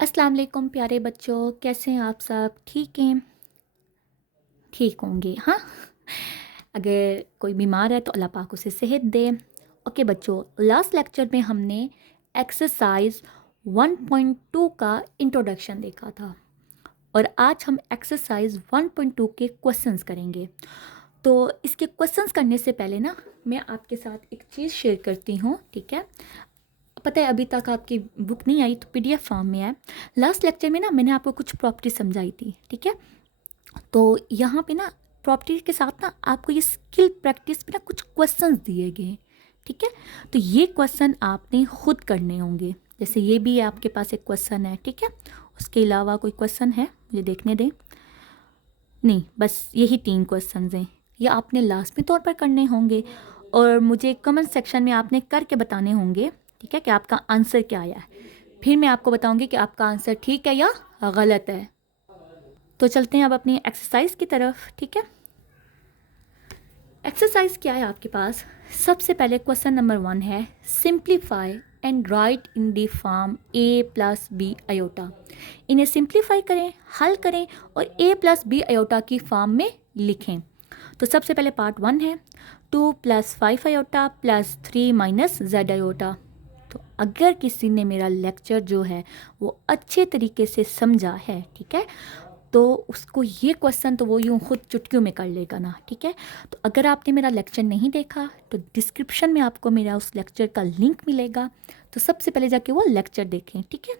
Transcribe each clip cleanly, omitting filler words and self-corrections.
अस्सलाम वालेकुम प्यारे बच्चों, कैसे हैं आप सब? ठीक हैं? ठीक होंगे, हाँ। अगर कोई बीमार है तो अल्लाह पाक उसे सेहत दे। ओके बच्चों, लास्ट लेक्चर में हमने एक्सरसाइज 1.2 का इंट्रोडक्शन देखा था और आज हम एक्सरसाइज 1.2 के क्वेश्चंस करेंगे। तो इसके क्वेश्चंस करने से पहले ना मैं आपके साथ एक चीज़ शेयर करती हूँ, ठीक है? पता है अभी तक आपकी बुक नहीं आई तो पीडीएफ फॉर्म में है। लास्ट लेक्चर में ना मैंने आपको कुछ प्रॉपर्टी समझाई थी, ठीक है? तो यहाँ पे ना प्रॉपर्टी के साथ ना आपको ये स्किल प्रैक्टिस पे ना कुछ क्वेश्चंस दिए गए हैं, ठीक है? तो ये क्वेश्चन आपने खुद करने होंगे। जैसे ये भी आपके पास एक क्वेश्चन है, ठीक है? उसके अलावा कोई क्वेश्चन है मुझे देखने दें। नहीं, बस यही 3 क्वेश्चंस हैं। ये आपने लाजमी तौर पर करने होंगे और मुझे कमेंट सेक्शन में आपने करके बताने होंगे, ठीक है, कि आपका आंसर क्या आया है। फिर मैं आपको बताऊंगी कि आपका आंसर ठीक है या गलत है। तो चलते हैं अब अपनी एक्सरसाइज की तरफ, ठीक है? एक्सरसाइज क्या है आपके पास? सबसे पहले क्वेश्चन नंबर 1 है, simplify and write in the form a plus B iota. इन्हें सिंप्लीफाई करें, हल करें और a प्लस बी आयोटा की फॉर्म में लिखें। तो सबसे पहले पार्ट 1 है, 2 प्लस 5 iota plus 3 minus Z iota. तो अगर किसी ने मेरा लेक्चर जो है वो अच्छे तरीके से समझा है, ठीक है, तो उसको ये क्वेश्चन तो वो यूँ खुद चुटकियों में कर लेगा ना, ठीक है? तो अगर आपने मेरा लेक्चर नहीं देखा तो डिस्क्रिप्शन में आपको मेरा उस लेक्चर का लिंक मिलेगा, तो सबसे पहले जाके वो लेक्चर देखें, ठीक है?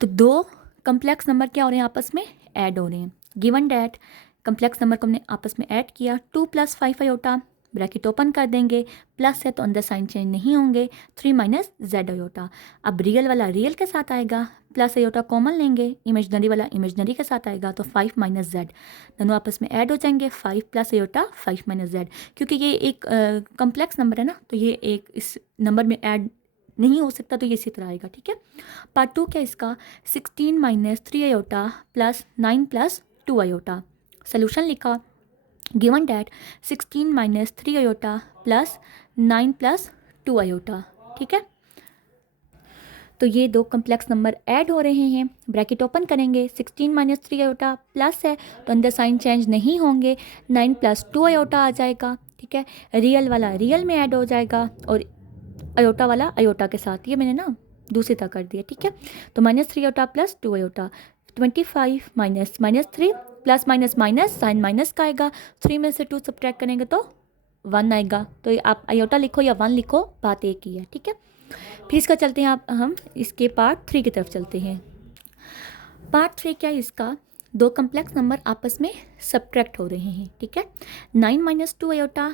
तो 2 कम्प्लेक्स नंबर क्या हो रहे हैं, आपस में ऐड हो रहे हैं। गिवन डैट कम्प्लेक्स नंबर को हमने आपस में ऐड किया, 2 प्लस 5 आयोटा, ब्रैकेट ओपन कर देंगे, प्लस है तो अंदर साइन चेंज नहीं होंगे, 3 माइनस जेड आयोटा। अब रियल वाला रियल के साथ आएगा, प्लस आयोटा कॉमन लेंगे, इमेजनरी वाला इमेजनरी के साथ आएगा, तो 5 माइनस जेड दोनों आपस में ऐड हो जाएंगे, 5 प्लस आयोटा 5 माइनस जेड। क्योंकि ये एक कम्प्लेक्स नंबर है ना, तो ये एक इस नंबर में ऐड नहीं हो सकता, तो ये इसी तरह आएगा, ठीक है? पार्ट 2 क्या इसका, 16 minus 3 iota plus 9 plus 2 iota. Solution लिखा, given that 16 minus 3 iota plus 9 plus 2 iota, ठीक है? तो ये 2 कम्प्लेक्स नंबर ऐड हो रहे हैं, ब्रैकेट ओपन करेंगे, 16 माइनस 3 आयोटा प्लस है तो अंदर साइन चेंज नहीं होंगे, 9 प्लस 2 आयोटा आ जाएगा, ठीक है? रियल वाला रियल में ऐड हो जाएगा और आयोटा वाला आयोटा के साथ, ये मैंने ना दूसरी तरह कर दिया, ठीक है? तो minus 3 iota plus 2 iota, 25 minus minus 3 plus minus minus sign minus का आएगा, 3 में से 2 सब्ट्रैक्ट करेंगे तो 1 आएगा। तो ये आप आयोटा लिखो या 1 लिखो, बात एक ही है, ठीक है? फिर इसका चलते हैं, आप हम इसके पार्ट 3 की तरफ चलते हैं। पार्ट 3 क्या है इसका, 2 कम्प्लेक्स नंबर आपस में सब्ट्रैक्ट हो रहे हैं, ठीक है? 9 minus 2 iota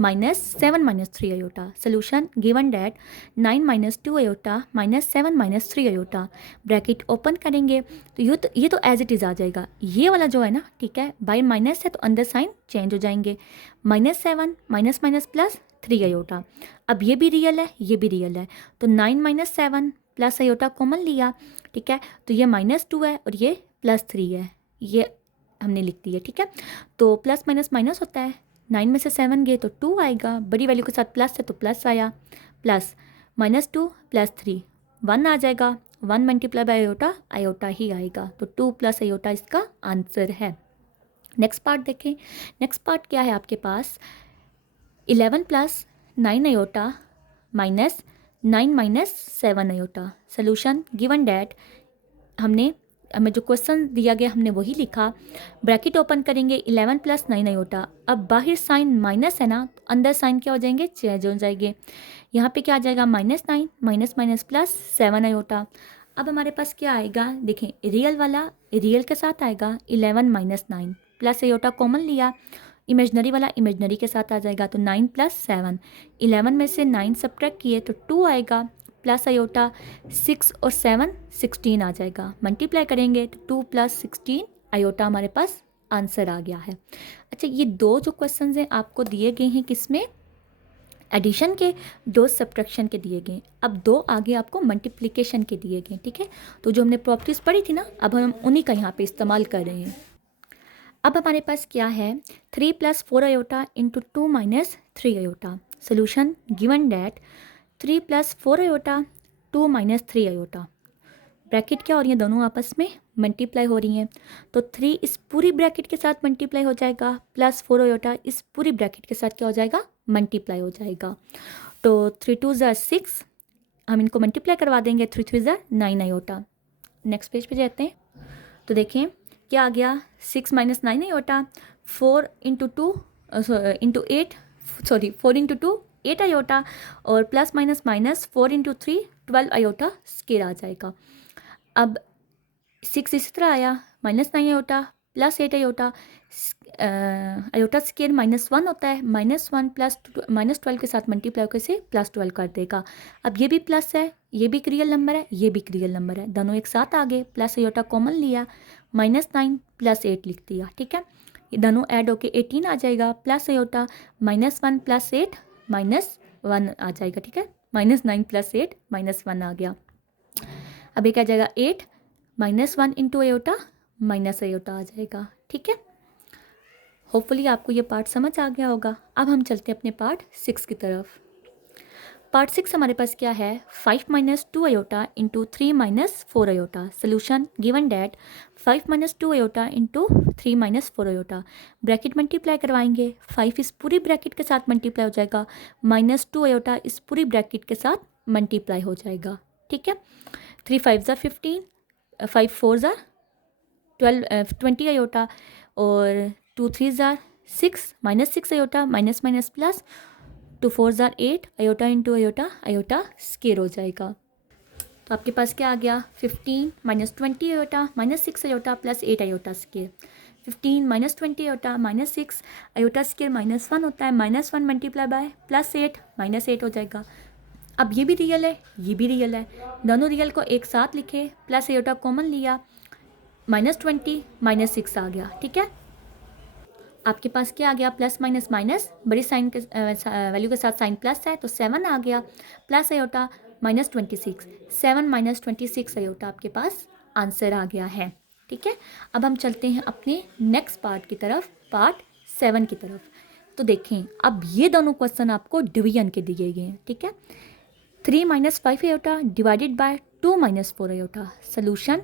minus 7 minus 3 iota. Solution, given that 9 minus 2 iota minus 7 minus 3 iota, bracket open करेंगे तो ये तो एज इट इज़ आ जाएगा। ये वाला जो है ना, ठीक है, बाई माइनस है तो अंदर साइन चेंज हो जाएंगे, minus 7 minus minus plus 3 iota. अब ये भी रियल है, ये भी रियल है, तो 9 माइनस 7 प्लस आयोटा कॉमन लिया, ठीक है, तो ये -2 है और ये +3 है, ये हमने लिख दिया, ठीक है? तो प्लस माइनस माइनस होता है, 9 में से 7 गए तो 2 आएगा, बड़ी वैल्यू के साथ प्लस है तो प्लस आया, प्लस -2 प्लस 3 1 आ जाएगा, 1 मल्टीप्लाई बाय आयोटा आयोटा ही आएगा, तो 2 प्लस आयोटा इसका आंसर है। नेक्स्ट पार्ट देखें। नेक्स्ट पार्ट क्या है आपके पास, 11 plus 9 iota minus 9 minus 7 iota. Solution, given that हमें जो क्वेश्चन दिया गया हमने वही लिखा, ब्रैकेट ओपन करेंगे, 11 प्लस 9 आयोटा। अब बाहर साइन माइनस है ना, तो अंदर साइन क्या हो जाएंगे, चेंज हो जाएंगे। यहाँ पे क्या आ जाएगा, -9 माइनस माइनस प्लस 7 आयोटा। अब हमारे पास क्या आएगा, देखें, रियल वाला रियल के साथ आएगा, 11 माइनस 9 प्लस आयोटा कॉमन लिया, इमेजनरी वाला इमेजनरी के साथ आ जाएगा, तो 9 प्लस 7, 11 में से 9 सब्ट्रैक्ट किए तो 2 आएगा, प्लस आयोटा 6 और 7 16 आ जाएगा, मल्टीप्लाई करेंगे तो 2 प्लस 16 आयोटा हमारे पास आंसर आ गया है। अच्छा, ये 2 जो क्वेश्चंस हैं आपको दिए गए हैं किसमें, एडिशन के, 2 सब्ट्रैक्शन के दिए गए। अब 2 आगे आपको मल्टीप्लिकेशन के दिए गए, ठीक है? तो जो हमने प्रॉपर्टीज़ पढ़ी थी ना, अब हम उन्हीं का यहाँ पे इस्तेमाल कर रहे हैं। अब हमारे पास क्या है, 3 plus 4 iota into 2 minus 3 iota. Solution, given that 3 plus 4 iota 2 minus 3 iota. Bracket क्या हो रही है, दोनों आपस में मल्टीप्लाई हो रही हैं। तो 3 इस पूरी ब्रैकेट के साथ मल्टीप्लाई हो जाएगा, प्लस 4 आयोटा इस पूरी ब्रैकेट के साथ क्या हो जाएगा, मल्टीप्लाई हो जाएगा। तो 3 2 ज़ा 6, हम इनको मल्टीप्लाई करवा देंगे, 3 3 ज़ा 9 आयोटा। नेक्स्ट पेज पे जाते हैं तो देखें क्या आ गया, 6 minus 9 iota, 4 into 2 into 8 sorry 4 into 2 8 iota, और plus minus minus 4 into 3 12 iota square आ जाएगा। अब 6 इसी तरह आया, minus 9 iota plus 8 iota, iota square -1 होता है, -1 प्लस -12 के साथ मल्टीप्लाई होकर इसे +12 कर देगा। अब ये भी प्लस है, ये भी एक रियल नंबर है, ये भी एक रियल नंबर है, दोनों एक साथ आ गए, प्लस आयोटा कॉमन लिया, -9 प्लस 8 लिख दिया, ठीक है। ये दोनों ऐड होके 18 आ जाएगा, प्लस आयोटा -1 प्लस 8 -1 आ जाएगा, ठीक है। -9 प्लस 8 -1 आ गया। अब ये क्या आ जाएगा, 8 -1 इंटू आयोटा माइनस आयोटा आ जाएगा, ठीक है। होपफुली आपको ये पार्ट समझ आ गया होगा। अब हम चलते हैं अपने पार्ट 6 की तरफ। पार्ट 6 हमारे पास क्या है, 5 minus 2 iota into 3 minus 4 iota. Solution given that 5 minus 2 iota into 3 minus 4 iota. Bracket multiply करवाएंगे, 5 इस पूरी ब्रैकेट के साथ मल्टीप्लाई हो जाएगा, -2 आयोटा इस पूरी ब्रैकेट के साथ मल्टीप्लाई हो जाएगा, ठीक है। 3 5 ज़ा 15, 5 4 ज़ा 20 आयोटा, और 2 3 ज़ा 6 -6 आयोटा माइनस माइनस प्लस, 2 4 ज़ा 8 iota into iota, iota square हो जाएगा। तो आपके पास क्या आ गया, 15 -20 iota -6 iota plus 8 iota square. 15 -20 iota -6 iota square -1 होता है, -1 मल्टीप्लाई बाय +8 -8 हो जाएगा। अब ये भी रियल है, ये भी रियल है, दोनों रियल को एक साथ लिखे, प्लस आयोटा कॉमन लिया, -20 -6 आ गया, ठीक है। आपके पास क्या आ गया, प्लस माइनस माइनस, बड़ी साइन के वैल्यू के साथ साइन प्लस है, तो 7 आ गया, प्लस आयोटा -26, 7 -26 आयोटा आपके पास आंसर आ गया है, ठीक है। अब हम चलते हैं अपने नेक्स्ट पार्ट की तरफ, पार्ट 7 की तरफ। तो देखें, अब ये दोनों क्वेश्चन आपको डिवीजन के दिए गए हैं, ठीक है। 3 -5 iota divided bye 2 -4 iota. Solution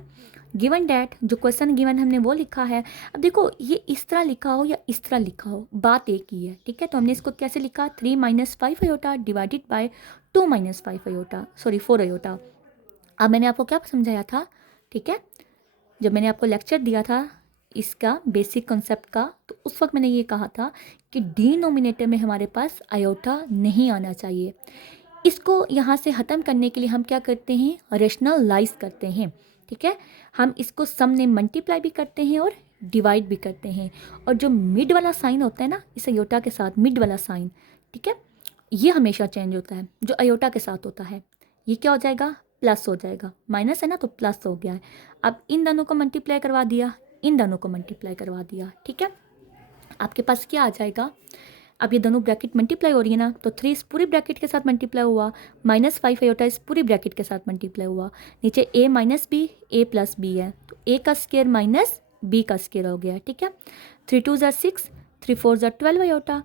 given that, जो क्वेश्चन गिवन हमने वो लिखा है। अब देखो, ये इस तरह लिखा हो या इस तरह लिखा हो, बात एक ही है, ठीक है। तो हमने इसको कैसे लिखा, 3 -5 iota divided bye 2 -5 iota, sorry 4 iota. अब मैंने आपको क्या समझाया था, ठीक है, जब मैंने आपको लेक्चर दिया था इसका बेसिक कॉन्सेप्ट का, तो उस वक्त मैंने ये कहा था कि डिनोमिनेटर में हमारे पास आयोटा नहीं आना चाहिए। इसको यहाँ से ख़त्म करने के लिए हम क्या करते हैं, रेशनलाइज करते हैं, ठीक है। हम इसको सम में मल्टीप्लाई भी करते हैं और डिवाइड भी करते हैं, और जो मिड वाला साइन होता है ना, इस अयोटा के साथ मिड वाला साइन, ठीक है, ये हमेशा चेंज होता है, जो अयोटा के साथ होता है। ये क्या हो जाएगा, प्लस हो जाएगा, माइनस है ना तो प्लस हो गया है। अब इन दोनों को मल्टीप्लाई करवा दिया, इन दोनों को मल्टीप्लाई करवा दिया, ठीक है। आपके पास क्या आ जाएगा, अब ये दोनों ब्रैकेट मल्टीप्लाई हो रही है ना, तो 3 इस पूरी ब्रैकेट के साथ मल्टीप्लाई हुआ, -5 आयोटा इस पूरी ब्रैकेट के साथ मल्टीप्लाई हुआ, नीचे a माइनस बी a प्लस बी है, तो a का स्केयर माइनस b का स्केयर हो गया, ठीक है। 3 2 ज़ा 6, 3 4 ज़ा 12 आयोटा,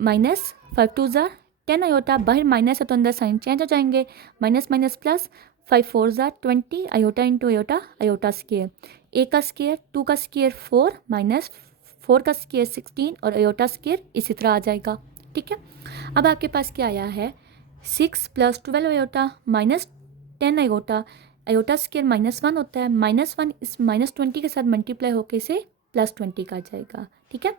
माइनस 5 2 ज़ा 10 आयोटा, बाहर माइनस है तो अंदर साइन चेंज हो जाएंगे, माइनस माइनस प्लस, 5 4 ज़ा 20 iota into iota, iota square, a का स्केयर 2 का स्केयर 4 माइनस 4 का स्केयर 16 और आयोटा स्केयर इसी तरह आ जाएगा, ठीक है। अब आपके पास क्या आया है, 6 + 12 आयोटा -10 आयोटा, आयोटा स्केयर -1 होता है, -1 इस -20 के साथ मल्टीप्लाई होकर इसे +20 का आ जाएगा, ठीक है।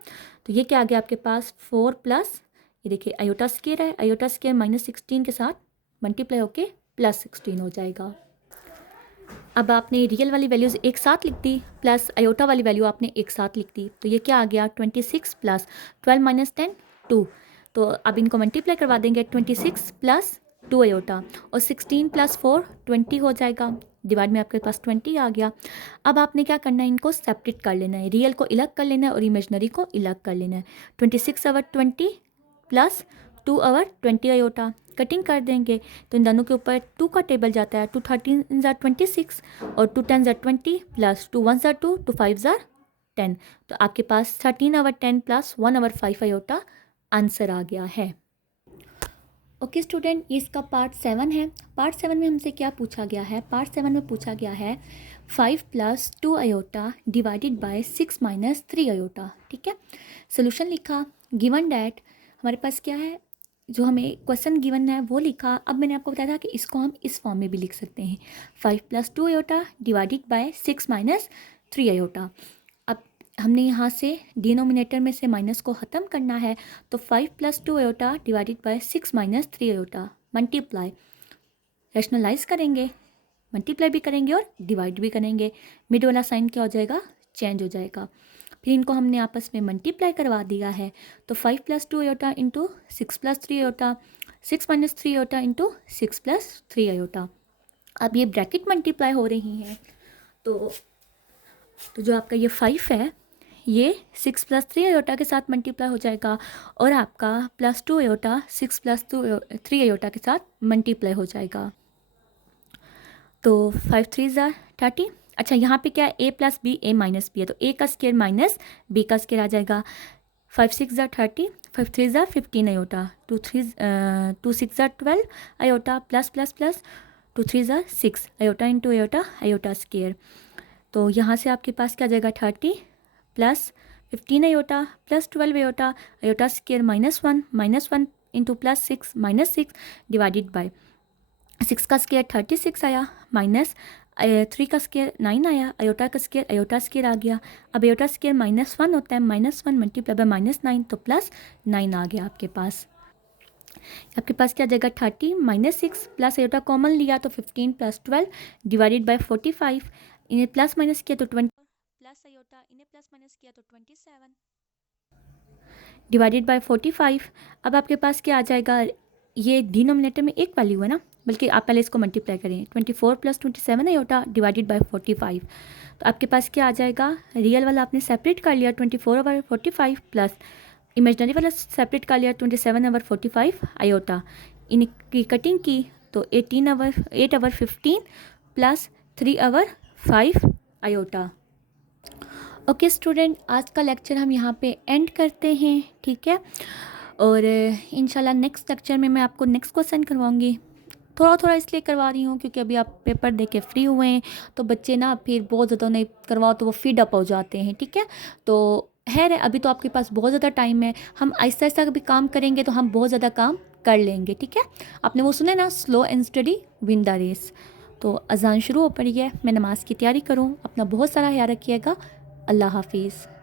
तो ये क्या आ गया आपके पास, 4 प्लस, ये देखिए आयोटा स्केयर है, आयोटा स्केयर -16 के साथ मल्टीप्लाई होकर +16 हो जाएगा। अब आपने रियल वाली वैल्यूज़ एक साथ लिख दी, प्लस आयोटा वाली वैल्यू आपने एक साथ लिख दी, तो ये क्या आ गया, 26 + 12 - 10 2। तो अब इनको मल्टीप्लाई करवा देंगे, 26 + 2 आयोटा, और 16 + 4 20 हो जाएगा, डिवाइड में आपके पास 20 आ गया। अब आपने क्या करना है, इनको सेपरेट कर लेना है, रियल को अलग कर लेना है और इमेजनरी को अलग कर लेना है। 26/20 + 2/20 आयोटा, कटिंग कर देंगे, तो इन दोनों के ऊपर 2 का टेबल जाता है, 2 13 ज़ा 26 और 2 10 ज़ा 20 प्लस 2 1 ज़ा 2, 2 5 ज़ा 10, तो आपके पास 13/10 + 1/5 आयोटा आंसर आ गया है। ओके स्टूडेंट, ये इसका पार्ट 7 है। पार्ट 7 में हमसे क्या पूछा गया है? पार्ट 7 में पूछा गया है 5 + 2 आयोटा डिवाइडेड बाय 6 - 3 आयोटा। ठीक है, सोल्यूशन लिखा, गिवन डैट हमारे पास क्या है, जो हमें क्वेश्चन गिवन है वो लिखा। अब मैंने आपको बताया था कि इसको हम इस फॉर्म में भी लिख सकते हैं, 5 + 2 आयोटा डिवाइडेड बाय 6 - 3 आयोटा। अब हमने यहाँ से डिनोमिनेटर में से माइनस को ख़त्म करना है, तो 5 + 2 iota divided by 6 - 3 iota multiply, rationalise करेंगे, मल्टीप्लाई भी करेंगे और डिवाइड भी करेंगे। मिड वाला साइन क्या हो जाएगा? चेंज हो जाएगा। फिर इनको हमने आपस में मल्टीप्लाई करवा दिया है, तो 5 + 2 iota into 6 + 3 iota, 6 - 3 iota into 6 + 3 iota. अब ये ब्रैकेट मल्टीप्लाई हो रही हैं, तो जो आपका ये 5 है ये 6 + 3 आयोटा के साथ मल्टीप्लाई हो जाएगा, और आपका +2 आयोटा 6 + 3 आयोटा के साथ मल्टीप्लाई हो जाएगा। तो 5 3 ज़ा 30। अच्छा, यहाँ पे क्या है? a + b a - b है, तो a का स्केयर माइनस b का स्केयर आ जाएगा। 5 6 ज़ा 30, 5 3 ज़ा 15 आयोटा, 2 6 ज़ा 12 आयोटा, प्लस प्लस प्लस 2 3 ज़ा 6 iota into iota, iota square. तो यहाँ से आपके पास क्या आ जाएगा? 30 + 15 iota plus 12 iota, iota square -1 into +6 -6 divided by 6 का स्केयर 36 आया, माइनस 3 का स्केयर 9 आया, आयोटा का स्केयर आयोटा स्केयर आ गया। अब आयोटा स्केयर -1 होता है, -1 मल्टीप्लाई बाय -9, तो +9 आ गया आपके पास। आपके पास क्या आ जाएगा? 30 - 6 प्लस आयोटा कॉमन लिया तो 15 + 12 डिवाइडेड बाय 45, इन्हें प्लस माइनस किया तो 20, प्लस आयोटा इन्हें प्लस माइनस किया तो 27 डिवाइडेड बाय 45। अब आपके पास क्या आ जाएगा? ये डिनोमिनेटर में एक वैल्यू है ना, बल्कि आप पहले इसको मल्टीप्लाई करें, 24 + 27 आयोटा डिवाइडेड बाय 45। तो आपके पास क्या आ जाएगा? रियल वाला आपने सेपरेट कर लिया 24/45 प्लस इमेजनरी वाला सेपरेट कर लिया 27/45 आयोटा। इनकी कटिंग की तो 8/15 प्लस 3/5 आयोटा। ओके स्टूडेंट, आज का लेक्चर हम यहाँ पे एंड करते हैं, ठीक है। और इंशाल्लाह नेक्स्ट लेक्चर में मैं आपको नेक्स्ट क्वेश्चन करवाऊँगी। थोड़ा थोड़ा इसलिए करवा रही हूँ क्योंकि अभी आप पेपर दे के फ्री हुए हैं, तो बच्चे ना फिर बहुत ज़्यादा नहीं करवाओ तो वो फीड अप हो जाते हैं, ठीक है। तो है अभी तो आपके पास बहुत ज़्यादा टाइम है, हम आहिस्ता आहिस्ता भी काम करेंगे तो हम बहुत ज़्यादा काम कर लेंगे, ठीक है। आपने वो सुने ना, slow and study win the race. तो अजान शुरू हो पड़ी है, मैं नमाज़ की तैयारी करूँ। अपना बहुत सारा ख्याल रखिएगा। अल्लाह हाफिज़।